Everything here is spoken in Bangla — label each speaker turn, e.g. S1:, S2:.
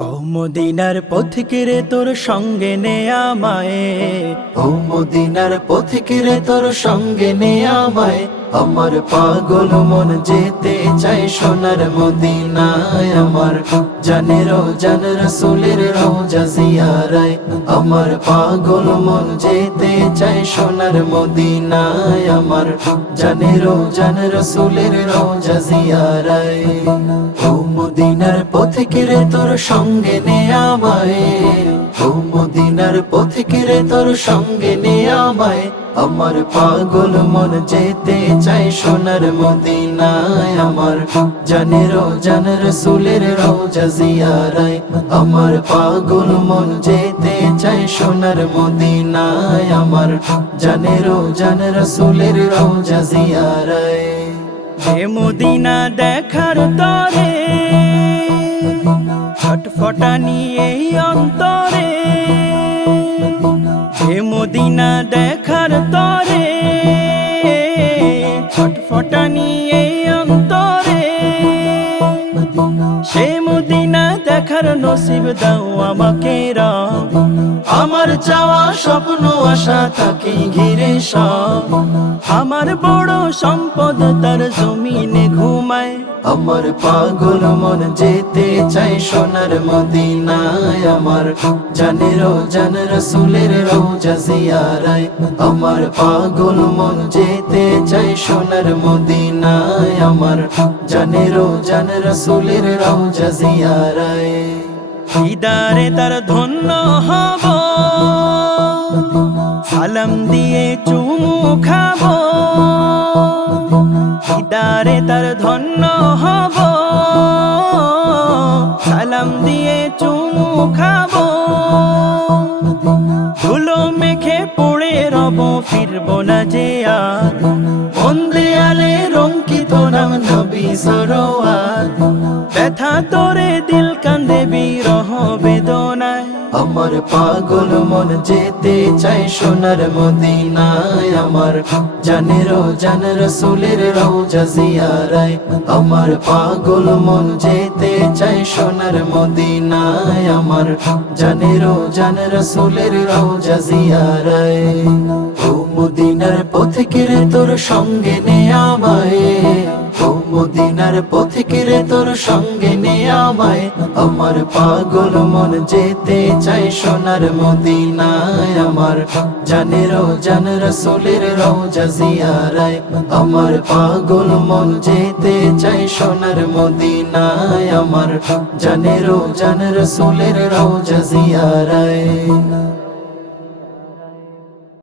S1: ও মদিনার পথিকেরে তোর সঙ্গে নে আমায়।
S2: ও মদিনার পথিকেরে তোর সঙ্গে নে আমায়। আমার পাগল মন যেতে চাই সোনার মদিনায়। আমার জানের জান রসুলের রোজা জিয়ারায়। আমার পাগল মন যেতে চাই সোনার মদিনায়। আমার জানের জান রসুলের রোজা জিয়ারায়। ও মদিনার পথিকেরে তোর সঙ্গে নে আমায়। ও মদিনার পথিকেরে তোর সঙ্গে নে আমায়। আমার পাগল মন যেতে চাই সোনার মদিনায় আমার। জানের জান রসুলের রোজা জিয়ারায়। আমার পাগল মন যেতে চাই সোনার মদিনায় আমার। জানের জান রসুলের রোজা জিয়ারায়।
S1: হে মদিনা দেখার তরে ছটফটা নিয়ে অন্তরে। হে মদিনা দেখার তরে নিয়ে অন্তরে। সে মদিনা দেখার নসিব দাও আমাকে রাম
S2: আমার চাওয়া স্বপ্ন, আশা তাকে ঘিরে সব।
S1: আমার বড় সম্পদ, তার জমিনে ঘুমায়।
S2: আমার পাগল মন যেতে চাই সোনার মদিনায়। আমার জানের জান রসুলের রোজা জিয়ারায়। আমার পাগল মন যেতে চাই সোনার মদিনায়। আমার জানের জান রসুলের রোজা জিয়ারায়।
S1: দিদারে তার ধন্য হব। সালাম দিয়ে চুমু খাব। দিদারে তার ধন্য হব। সালাম দিয়ে চুমু খাব। ধুলো মেখে পড়ে রব, ফিরব না যে আর।
S2: বন্দে আলে রঙ্কিত নাম নবী
S1: ব্যথা তোরে দিল কান্দে বিরহ বেদনায়।
S2: আমার পাগল মন যেতে চাই সোনার মদিনায়। আমার জানের জান রসুলের রোজা জিয়ারায়। আমার পাগল মন যেতে চাই সোনার মদিনায়। আমার জানের জান রসুলের রোজা জিয়ারায়। মদিনার পথিকের তোর সঙ্গে নে আমায়। ও মদিনার পথিকের তোর সঙ্গে নে আমায়। আমার পাগল মন যেতে চাই সোনার মদিনায়। আমার জানের জান রসুলের রোজা জিয়ারায়। আমার পাগল মন যেতে চাই সোনার মদিনায়। আমার জানের জান রসুলের রোজা জিয়ারায়।